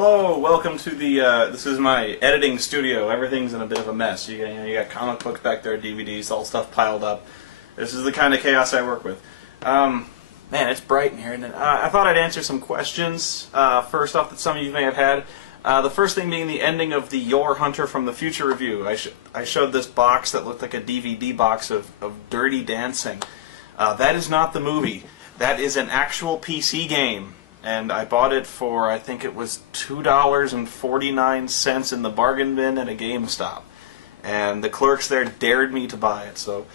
Hello, welcome to the, this is my editing studio. Everything's in a bit of a mess. You got comic books back there, DVDs, all stuff piled up. This is the kind of chaos I work with. Man, it's bright in here. And I thought I'd answer some questions, first off, that some of you may have had. The first thing being the ending of the Your Hunter from the Future review. I showed this box that looked like a DVD box of Dirty Dancing. That is not the movie. That is an actual PC game. And I bought it for, I think it was $2.49 in the bargain bin at a GameStop. And the clerks there dared me to buy it, so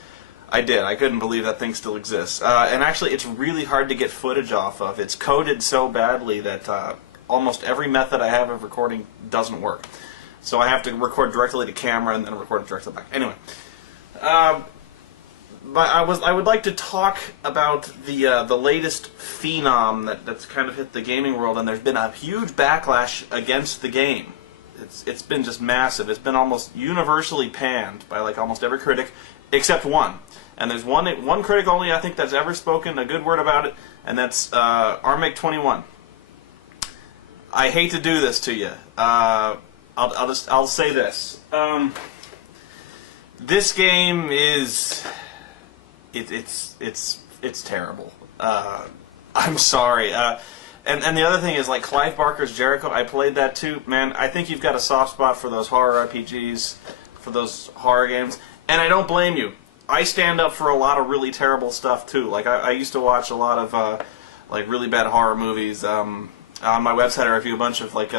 I did. I couldn't believe that thing still exists. And actually, it's really hard to get footage off of. It's coded so badly that almost every method I have of recording doesn't work. So I have to record directly to camera and then record it directly back. Anyway. But I would like to talk about the latest phenom that's kind of hit the gaming world, and there's been a huge backlash against the game. It's been just massive. It's been almost universally panned by like almost every critic, except one. And there's one critic only I think that's ever spoken a good word about it, and that's Armic21. I hate to do this to you. I'll say this. This game is. It's terrible. I'm sorry. And the other thing is, like, Clive Barker's Jericho, I played that too. Man, I think you've got a soft spot for those horror RPGs, for those horror games, and I don't blame you. I stand up for a lot of really terrible stuff too. Like, I used to watch a lot of like really bad horror movies. On my website, I review a bunch of like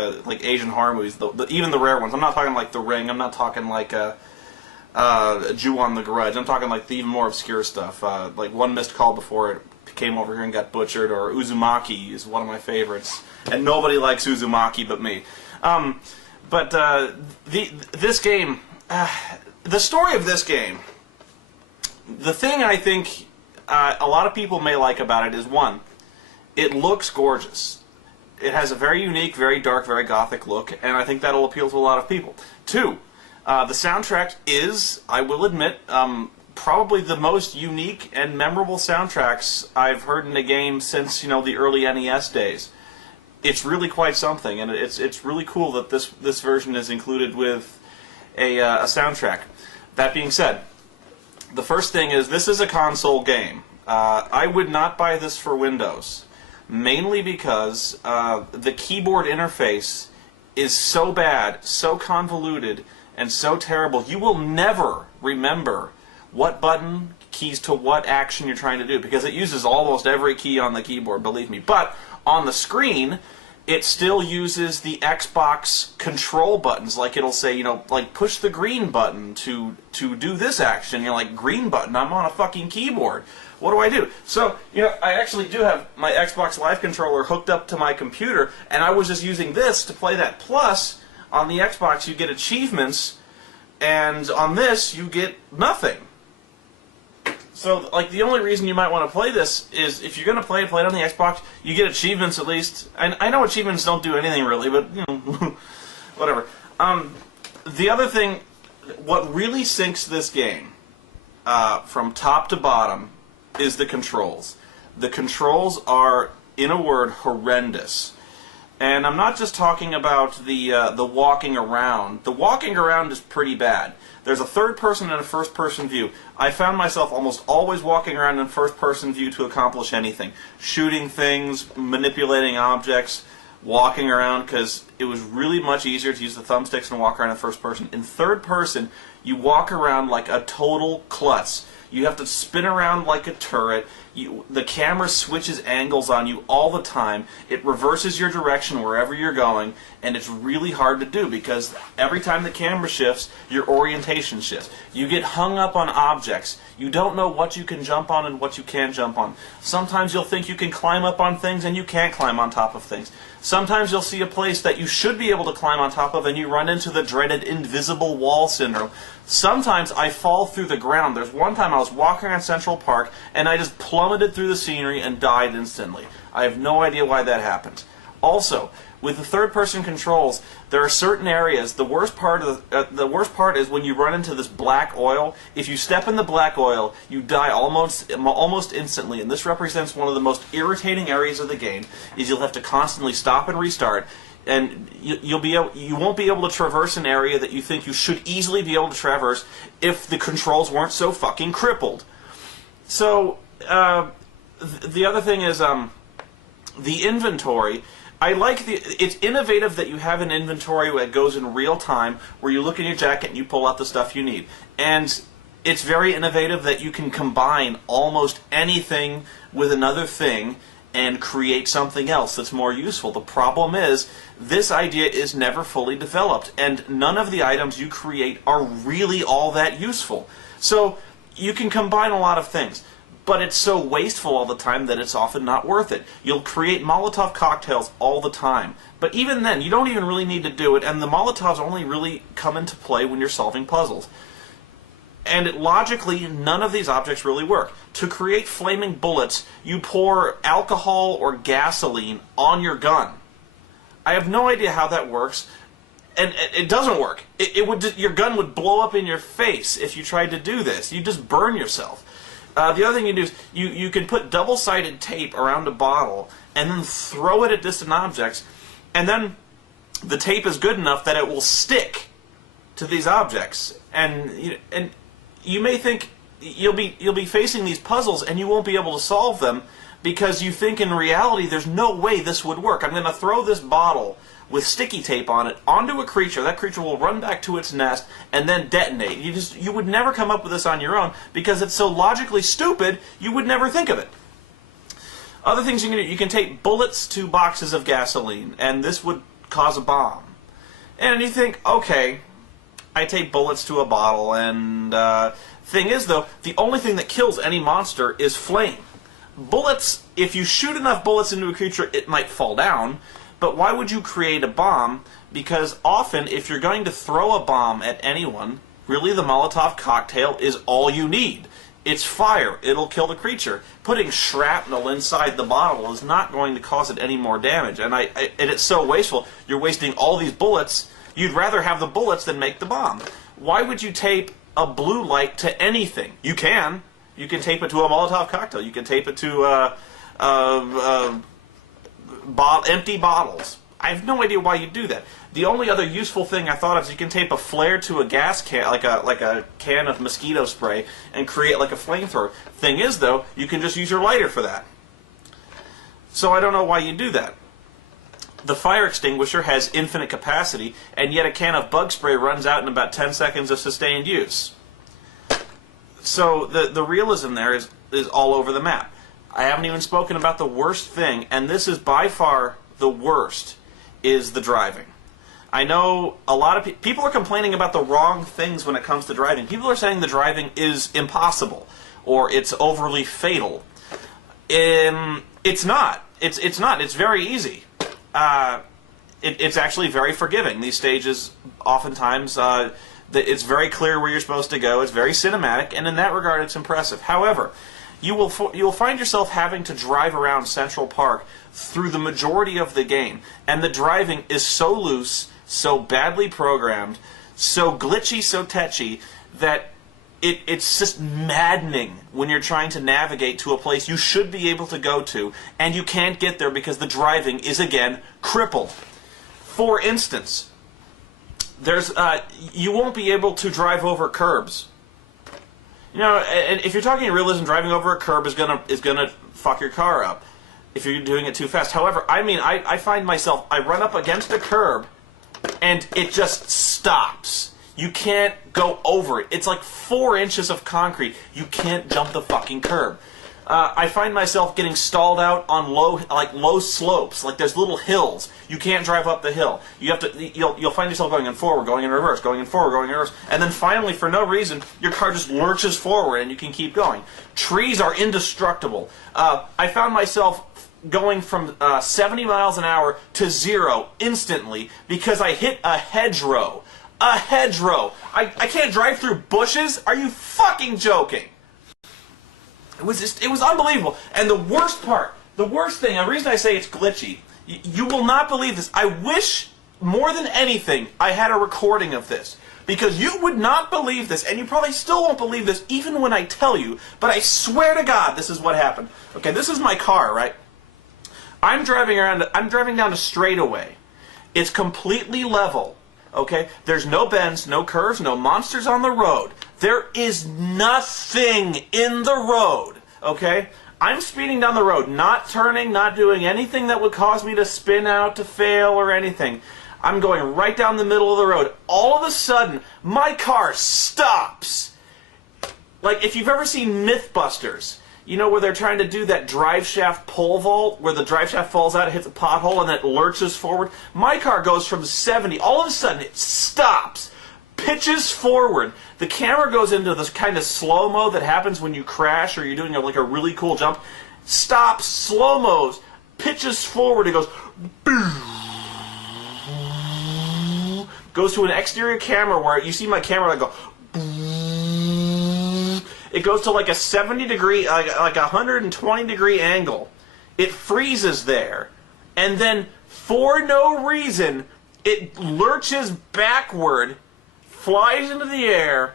Asian horror movies, even the rare ones. I'm not talking like The Ring. I'm not talking like Jew on the Grudge. I'm talking like the even more obscure stuff, like One Missed Call Before It came over here and got butchered, or Uzumaki is one of my favorites, and nobody likes Uzumaki but me. This game, the story of this game, the thing I think a lot of people may like about it is, one, it looks gorgeous. It has a very unique, very dark, very gothic look, and I think that'll appeal to a lot of people. Two, the soundtrack is, I will admit, probably the most unique and memorable soundtracks I've heard in a game since, the early NES days. It's really quite something, and it's really cool that this version is included with a soundtrack. That being said, the first thing is, this is a console game. I would not buy this for Windows, mainly because the keyboard interface is so bad, so convoluted, and so terrible, you will never remember what button keys to what action you're trying to do, because it uses almost every key on the keyboard, believe me. But on the screen, it still uses the Xbox control buttons. Like, it'll say, like, push the green button to do this action. You're like, green button? I'm on a fucking keyboard. What do I do? So, I actually do have my Xbox Live controller hooked up to my computer, and I was just using this to play that. Plus, on the Xbox, you get achievements, and on this, you get nothing. So, like, the only reason you might want to play this is, if you're going to play it on the Xbox, you get achievements at least. I know achievements don't do anything really, but, whatever. The other thing, what really sinks this game, from top to bottom, is the controls. The controls are, in a word, horrendous. And I'm not just talking about the walking around. The walking around is pretty bad. There's a third-person and a first-person view. I found myself almost always walking around in first-person view to accomplish anything. Shooting things, manipulating objects, walking around, because it was really much easier to use the thumbsticks and walk around in first person. In third person, you walk around like a total klutz. You have to spin around like a turret. The camera switches angles on you all the time. It reverses your direction wherever you're going, and it's really hard to do because every time the camera shifts, your orientation shifts. You get hung up on objects. You don't know what you can jump on and what you can't jump on. Sometimes you'll think you can climb up on things and you can't climb on top of things. Sometimes you'll see a place that you should be able to climb on top of and you run into the dreaded invisible wall syndrome. Sometimes I fall through the ground. There's one time I was walking around Central Park and I just plummeted through the scenery and died instantly. I have no idea why that happened. Also, with the third-person controls, there are certain areas. The worst part is when you run into this black oil. If you step in the black oil, you die almost instantly. And this represents one of the most irritating areas of the game. Is you'll have to constantly stop and restart. and you won't be able to traverse an area that you think you should easily be able to traverse if the controls weren't so fucking crippled. So the other thing is the inventory. I like it's innovative that you have an inventory that goes in real time, where you look in your jacket and you pull out the stuff you need. And it's very innovative that you can combine almost anything with another thing and create something else that's more useful. The problem is, this idea is never fully developed, and none of the items you create are really all that useful. So you can combine a lot of things, but it's so wasteful all the time that it's often not worth it. You'll create Molotov cocktails all the time, but even then, you don't even really need to do it, and the Molotovs only really come into play when you're solving puzzles. And logically, none of these objects really work. To create flaming bullets, you pour alcohol or gasoline on your gun. I have no idea how that works, and it doesn't work. Your gun would blow up in your face if you tried to do this. You just burn yourself. The other thing you do is you can put double-sided tape around a bottle and then throw it at distant objects, and then the tape is good enough that it will stick to these objects. And you may think you'll be facing these puzzles and you won't be able to solve them because you think in reality there's no way this would work. I'm going to throw this bottle with sticky tape on it onto a creature. That creature will run back to its nest and then detonate. You would never come up with this on your own because it's so logically stupid you would never think of it. Other things you can do, you can tape bullets to boxes of gasoline, and this would cause a bomb. And you think, okay, I tape bullets to a bottle, and thing is though, the only thing that kills any monster is flame. Bullets, if you shoot enough bullets into a creature, it might fall down, but why would you create a bomb? Because often, if you're going to throw a bomb at anyone, really the Molotov cocktail is all you need. It's fire. It'll kill the creature. Putting shrapnel inside the bottle is not going to cause it any more damage, and it's so wasteful. You're wasting all these bullets. You'd rather have the bullets than make the bomb. Why would you tape a blue light to anything? You can. You can tape it to a Molotov cocktail. You can tape it to empty bottles. I have no idea why you do that. The only other useful thing I thought of is you can tape a flare to a gas can, like a can of mosquito spray, and create like a flamethrower. Thing is, though, you can just use your lighter for that. So I don't know why you do that. The fire extinguisher has infinite capacity, and yet a can of bug spray runs out in about 10 seconds of sustained use. So the realism there is all over the map. I haven't even spoken about the worst thing, and this is by far the worst, is the driving. I know a lot of people are complaining about the wrong things when it comes to driving. People are saying the driving is impossible, or it's overly fatal. It's not. It's not. It's very easy. It's actually very forgiving. These stages, oftentimes, it's very clear where you're supposed to go. It's very cinematic, and in that regard, it's impressive. However, you will find yourself having to drive around Central Park through the majority of the game, and the driving is so loose, so badly programmed, so glitchy, so tetchy, that it's just maddening when you're trying to navigate to a place you should be able to go to, and you can't get there because the driving is, again, crippled. For instance, you won't be able to drive over curbs. You know, and if you're talking realism, driving over a curb is gonna fuck your car up if you're doing it too fast. However, I find myself, I run up against a curb, and it just stops. You can't go over it. It's like 4 inches of concrete. You can't jump the fucking curb. I find myself getting stalled out on low slopes, like there's little hills. You can't drive up the hill. You'll find yourself going in forward, going in reverse, going in forward, going in reverse, and then finally, for no reason, your car just lurches forward and you can keep going. Trees are indestructible. I found myself going from 70 miles an hour to 0 instantly because I hit a hedgerow. A hedgerow. I can't drive through bushes? Are you fucking joking? It was unbelievable. And the worst part, the worst thing, the reason I say it's glitchy, you will not believe this. I wish, more than anything, I had a recording of this. Because you would not believe this, and you probably still won't believe this even when I tell you, but I swear to God this is what happened. Okay, this is my car, right? I'm driving down a straightaway, It's completely level. Okay? There's no bends, no curves, no monsters on the road. There is nothing in the road. Okay? I'm speeding down the road, not turning, not doing anything that would cause me to spin out, to fail, or anything. I'm going right down the middle of the road. All of a sudden, my car stops. Like, if you've ever seen Mythbusters, you know where they're trying to do that drive shaft pole vault, where the drive shaft falls out, it hits a pothole, and then it lurches forward? My car goes from 70, all of a sudden it stops, pitches forward. The camera goes into this kind of slow-mo that happens when you crash or you're doing like a really cool jump. Stops, slow-mos, pitches forward, it goes... Goes to an exterior camera where you see my camera like go... It goes to like a 70 degree, like a 120 degree angle. It freezes there. And then, for no reason, it lurches backward, flies into the air,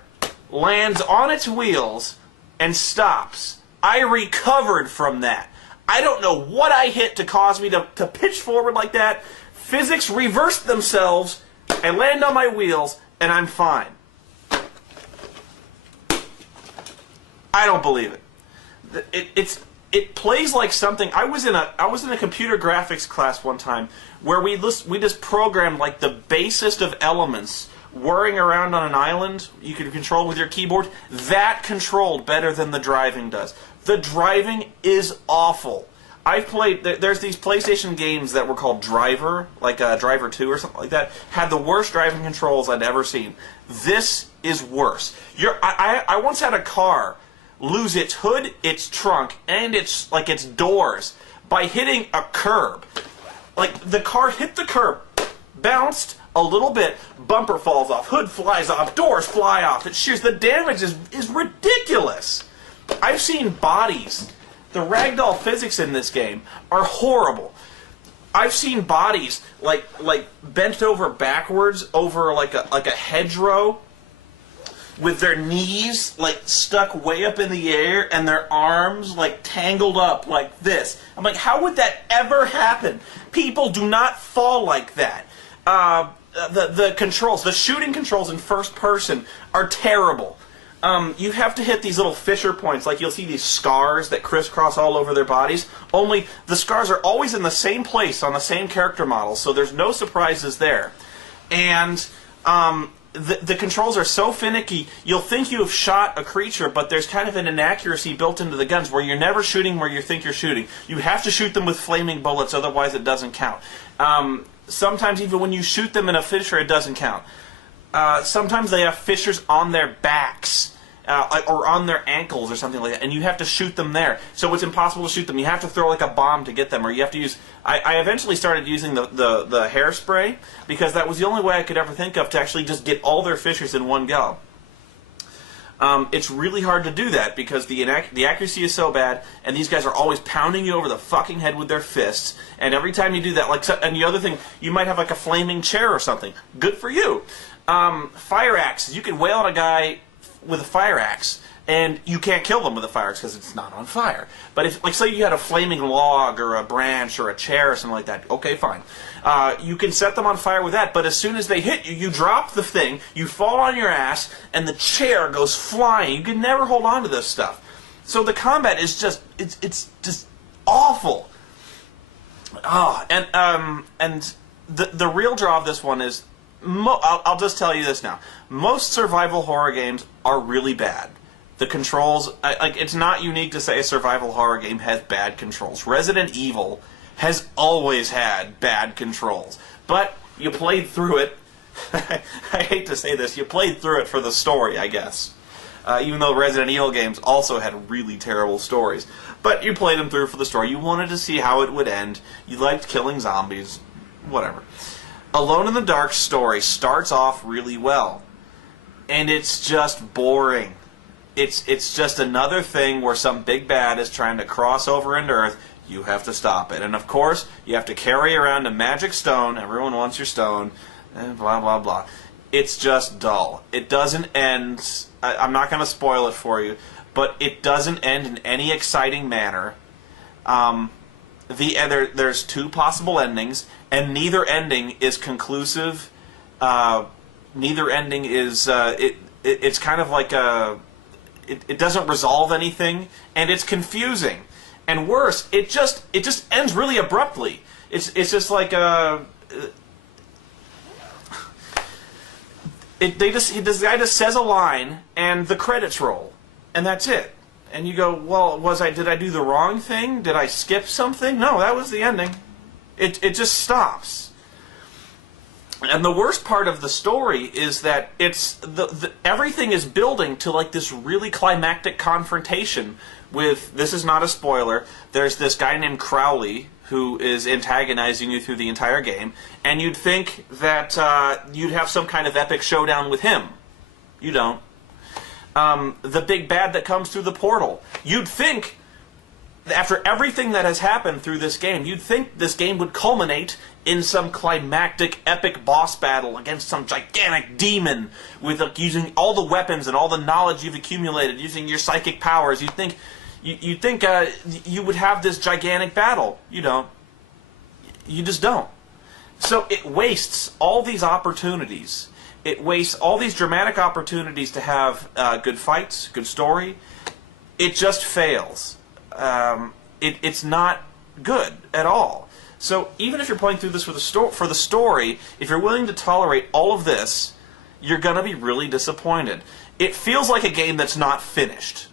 lands on its wheels, and stops. I recovered from that. I don't know what I hit to cause me to pitch forward like that. Physics reversed themselves. I land on my wheels, and I'm fine. I don't believe it. It plays like something. I was in a computer graphics class one time where we just programmed like the basest of elements whirring around on an island you could control with your keyboard. That controlled better than the driving does. The driving is awful. I've played, there's these PlayStation games that were called Driver, like Driver 2 or something like that, had the worst driving controls I'd ever seen. This is worse. I once had a car lose its hood, its trunk, and its doors by hitting a curb. Like, the car hit the curb, bounced a little bit, bumper falls off, hood flies off, doors fly off. It shears. The damage is ridiculous. I've seen bodies. The ragdoll physics in this game are horrible. I've seen bodies like bent over backwards over like a hedgerow, with their knees like stuck way up in the air and their arms like tangled up like this. I'm like, how would that ever happen? People do not fall like that. The controls, the shooting controls in first person are terrible. You have to hit these little fissure points, like you'll see these scars that crisscross all over their bodies, only the scars are always in the same place on the same character model, so there's no surprises there. And the controls are so finicky, you'll think you have shot a creature, but there's kind of an inaccuracy built into the guns where you're never shooting where you think you're shooting. You have to shoot them with flaming bullets, otherwise it doesn't count. Sometimes even when you shoot them in a fissure, it doesn't count. Sometimes they have fissures on their backs or on their ankles or something like that, and you have to shoot them there. So it's impossible to shoot them. You have to throw like a bomb to get them, or you have to use... I eventually started using the hairspray because that was the only way I could ever think of to actually just get all their fissures in one go. It's really hard to do that because the accuracy is so bad, and these guys are always pounding you over the fucking head with their fists, and every time you do that, and the other thing, you might have like a flaming chair or something. Good for you. Fire axes. You can wail on a guy with a fire axe, and you can't kill them with a fire axe because it's not on fire. But if, like, say you had a flaming log or a branch or a chair or something like that, okay, fine. You can set them on fire with that, but as soon as they hit you, you drop the thing, you fall on your ass, and the chair goes flying. You can never hold on to this stuff. So the combat is just, it's just awful. Oh, and the real draw of this one is, I'll just tell you this now. Most survival horror games are really bad. The controls, it's not unique to say a survival horror game has bad controls. Resident Evil has always had bad controls. But you played through it. I hate to say this, you played through it for the story, I guess. Even though Resident Evil games also had really terrible stories. But you played them through for the story. You wanted to see how it would end. You liked killing zombies. Whatever. Alone in the Dark story starts off really well. And it's just boring. It's just another thing where some big bad is trying to cross over into Earth. You have to stop it. And of course, you have to carry around a magic stone. Everyone wants your stone. And blah, blah, blah. It's just dull. It doesn't end... I'm not going to spoil it for you, but it doesn't end in any exciting manner. There's two possible endings, and neither ending is conclusive. Neither ending is it's kind of like it doesn't resolve anything, and it's confusing. And worse, it just ends really abruptly. It's just like this guy just says a line and the credits roll, and that's it. And you go, well, did I do the wrong thing? Did I skip something? No, that was the ending. It just stops. And the worst part of the story is that it's everything is building to like this really climactic confrontation with, this is not a spoiler, there's this guy named Crowley who is antagonizing you through the entire game, and you'd think that you'd have some kind of epic showdown with him. You don't. The big bad that comes through the portal. You'd think, after everything that has happened through this game, you'd think this game would culminate in some climactic, epic boss battle against some gigantic demon with using all the weapons and all the knowledge you've accumulated, using your psychic powers. You'd think you would have this gigantic battle. You don't. You just don't. So it wastes all these opportunities. It wastes all these dramatic opportunities to have good fights, good story. It just fails. It's not good at all. So even if you're playing through this for the story, if you're willing to tolerate all of this, you're going to be really disappointed. It feels like a game that's not finished.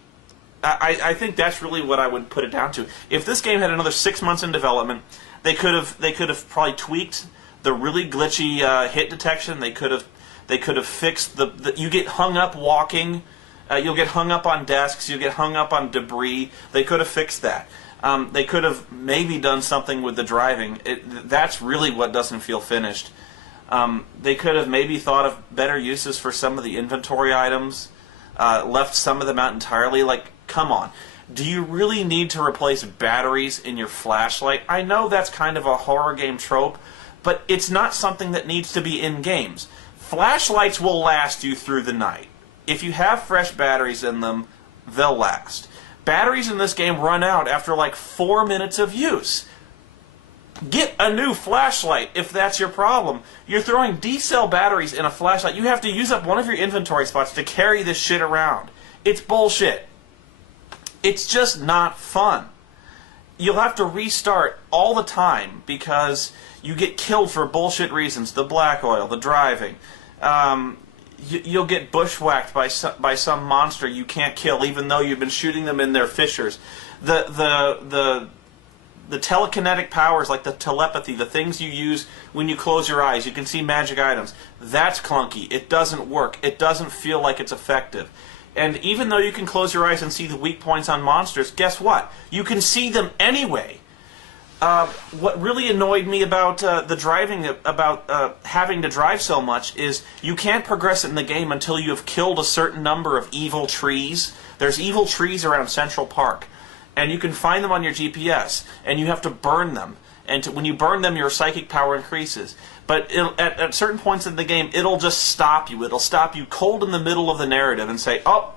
I think that's really what I would put it down to. If this game had another 6 months in development, they could have probably tweaked the really glitchy hit detection. They could have fixed the you get hung up walking. You'll get hung up on desks. You'll get hung up on debris. They could have fixed that. They could have maybe done something with the driving. That's really what doesn't feel finished. They could have maybe thought of better uses for some of the inventory items. Left some of them out entirely. Like, come on. Do you really need to replace batteries in your flashlight? I know that's kind of a horror game trope, but it's not something that needs to be in games. Flashlights will last you through the night. If you have fresh batteries in them, they'll last. Batteries in this game run out after like 4 minutes of use. Get a new flashlight if that's your problem. You're throwing D-cell batteries in a flashlight. You have to use up one of your inventory spots to carry this shit around. It's bullshit. It's just not fun. You'll have to restart all the time because you get killed for bullshit reasons. The black oil, the driving. You'll get bushwhacked by some monster you can't kill, even though you've been shooting them in their fissures. The telekinetic powers, like the telepathy, the things you use when you close your eyes, you can see magic items. That's clunky. It doesn't work. It doesn't feel like it's effective. And even though you can close your eyes and see the weak points on monsters, guess what? You can see them anyway. What really annoyed me about the driving, about having to drive so much, is you can't progress in the game until you have killed a certain number of evil trees. There's evil trees around Central Park, and you can find them on your GPS, and you have to burn them. And when you burn them, your psychic power increases. But at certain points in the game, it'll just stop you. It'll stop you cold in the middle of the narrative and say, oh,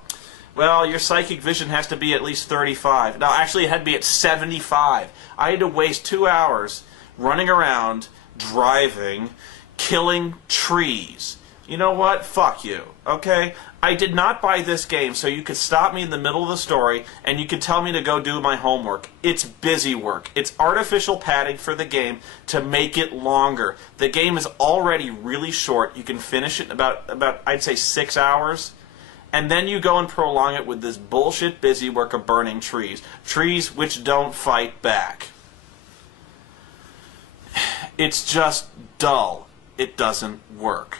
well, your psychic vision has to be at least 35. Now, actually, it had to be at 75. I had to waste 2 hours running around, driving, killing trees. You know what? Fuck you, okay? I did not buy this game so you could stop me in the middle of the story and you could tell me to go do my homework. It's busy work. It's artificial padding for the game to make it longer. The game is already really short. You can finish it in about I'd say 6 hours. And then you go and prolong it with this bullshit busy work of burning trees. Trees which don't fight back. It's just dull. It doesn't work.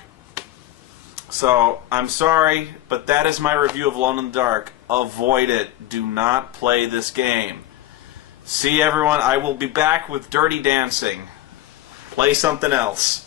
So, I'm sorry, but that is my review of Alone in the Dark. Avoid it. Do not play this game. See everyone. I will be back with Dirty Dancing. Play something else.